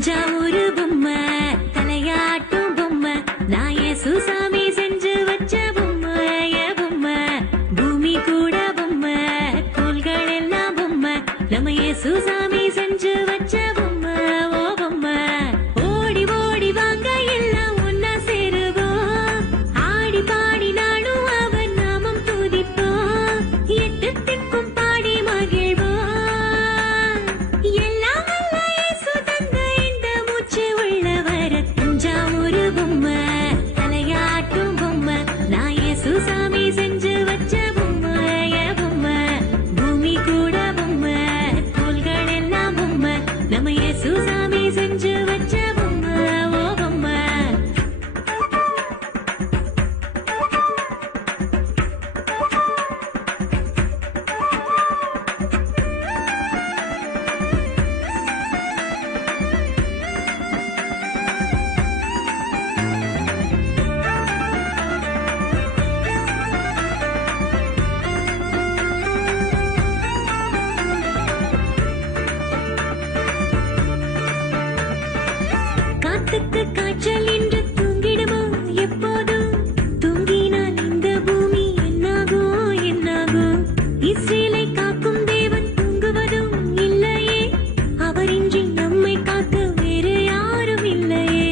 தஞ்சாவூரு பொம்மை தலையாட்டும் பொம்மை நான் ஏசுசாமி செஞ்சு வச்ச பொம்மை பொம்மை பூமி கூட பொம்மை கோள்கள் எல்லாம் பொம்மை நம்ம ஏசுசாமி செஞ்சு வச்ச பொம்மை ஓ பொம்மை ஓடி ஓடி வாங்க எல்லாம் ஒன்னா சேருவோம் ஆடி பாடி நாடும் அவன் நாமம் துதிப்போம் எட்டு திக்கும் பாடி மகிழ்வோம் எல்லாம் வல்ல இயேசு தந்த இந்த மூச்சு உள்ளவர தஞ்சாவூரு பொம்மை தலையாட்டும் பொம்மை நான் இயேசுசாமி செஞ்சு வச்ச பொம்மை பொம்மை பூமி கூட பொம்மை கோள்கள் எல்லாம் பொம்மை நம்ம இயேசுசாமி செஞ்சு வச்ச பொம்மை ஓ பொம்மை காத்துக்கு காய்ச்சல் என்று தூங்கிடுமோ எப்போதும் தூங்கினால் இந்த பூமி என்னாகும் என்னாகும் இஸ்ரேலை காக்கும் தேவன் தூங்குவதும் இல்லையே அவரின்றி நம்மை காக்க வேறு யாரும் இல்லையே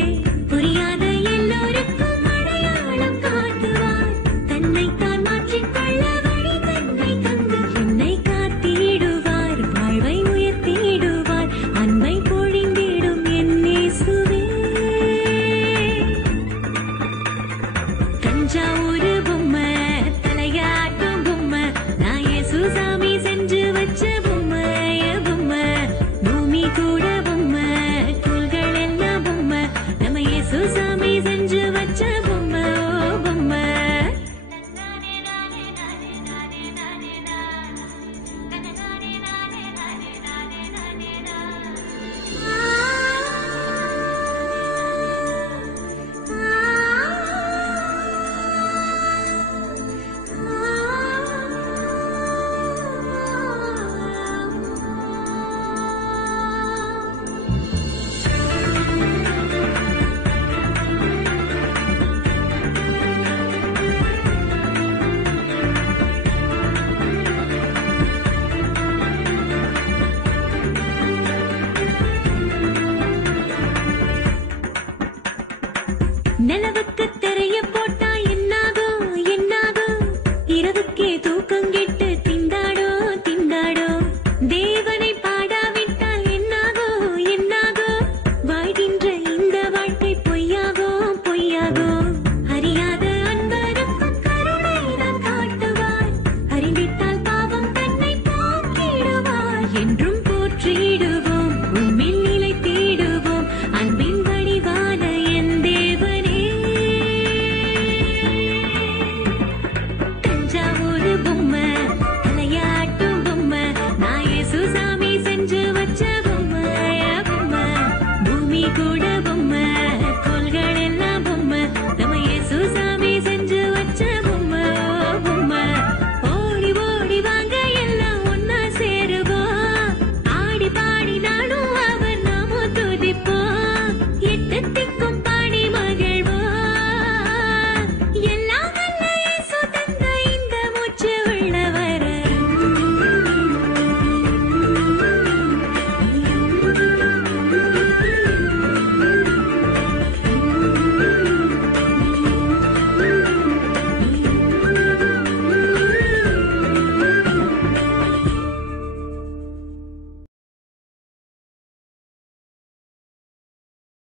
புரியாத எல்லோருக்கும் அடையாளம் காட்டுவார் தன்னைத்தான் மாற்றிக்கொள்ள வழி தன்னை தந்து என்னை காத்திடுவார் வாழ்வை உயர்த்திடுவார் அன்பை பொழிந்திடும் என் இயேசுவே தஞ்சாவூர்